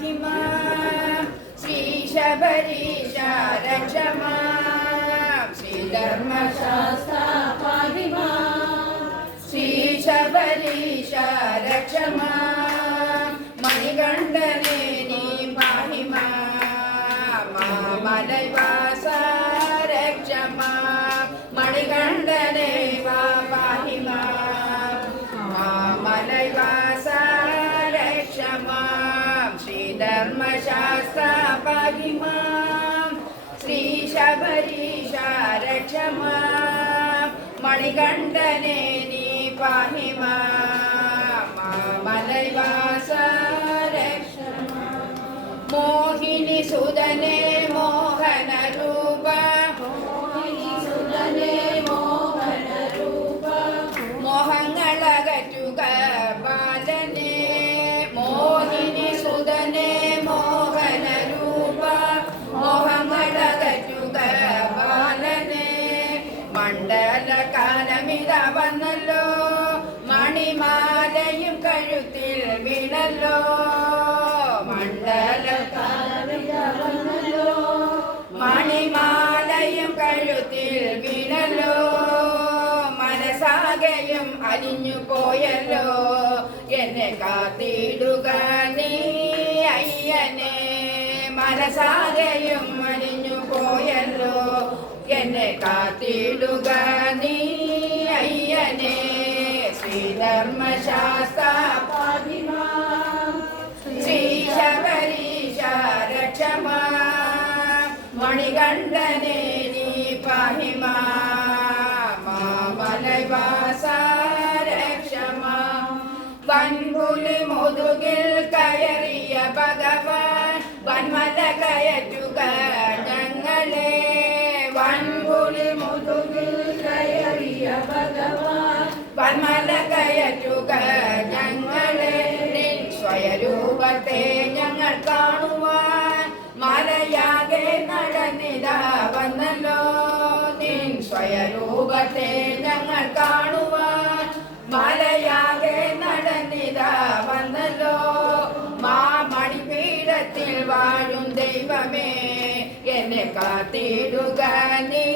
पाहि मां श्रीशबरीश रक्ष मां श्रीधर्मशास्ता पाहि मां श्रीशबरीश रक्ष मां मणिकण्ठने नी पाहि मां मलयवास रक्ष मां मणिकण्ठने वा पाहि मां मलयवास रक्ष मां श्रीधर्मशास्ता पाहि मां श्रीशबरीश रक्ष मां मणिकण्ठने नी पाहि मां मलयवास रक्ष मां मोहिनी सुदने मोहन रूप मोहिनी सुदने मोहन रूप മോഹങ്ങളകറ്റുക ബാലനെ മോഹിനി സുതനെ മോഹന രൂപ മോഹങ്ങളകറ്റുക ബാലനെ മണ്ഡലകാലമിത വന്നല്ലോ മണിമാലയും കഴുത്തിൽ വീണല്ലോ മണ്ഡലകാലമിത വന്നല്ലോ മണിമാലയും കഴുത്തിൽ വീണല്ലോ മനസാകയും അലിഞ്ഞു പോയല്ലോ എന്നെ കാത്തിടുക നീ അയ്യനെ മനസാകയും അലിഞ്ഞു പോയല്ലോ എന്നെ കാത്തിടുക നീ അയ്യനെ ശ്രീധർമ്മശാസ്ത്ര പാहि മാം ശ്രീശബരീശ രക്ഷ മാം മണികണ്ഠനെ നീ പാहि മാം മലയവാസ രക്ഷ മാം വൻപുലി മുതുകിൽ കയറിയ ഭഗവാൻ വൻമല കയറ്റുക ഞങ്ങളെ വൻപുലി മുതുകിൽ കയറിയ ഭഗവാൻ വൻമല കയറ്റുക ഞങ്ങളെ നിൻ സ്വയരൂപത്തെ ഞങ്ങൾ കാണുവാൻ മലയാകെ നടന്നിതാ വന്നല്ലോ നിൻ സ്വയരൂപത്തെ ഞങ്ങൾ കാണുവാൻ മലയാകെ നടന്നിതാ വന്നല്ലോ മാമണിപീഠത്തിൽ വാഴും ദൈവമേ എന്നെ കാത്തിടുക നീ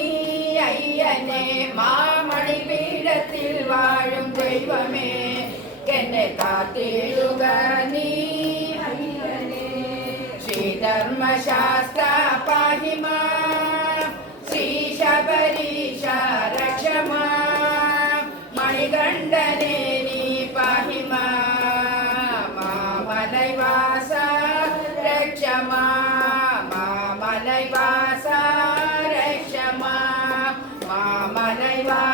അയ്യനെ മാമണിപീഠത്തിൽ വാഴും ദൈവമേ എന്നെ കാത്തിടുക നീ അയ്യനെ ശ്രീധർമ്മശാസ്ത്ര പാहि മാം ശ്രീശബരീശ രക്ഷ മാം മണികണ്ഠനെ നീ പാहि മാം മലയവാസ രക്ഷ മാം മലയവാസ രക്ഷ മാം മലയവാസ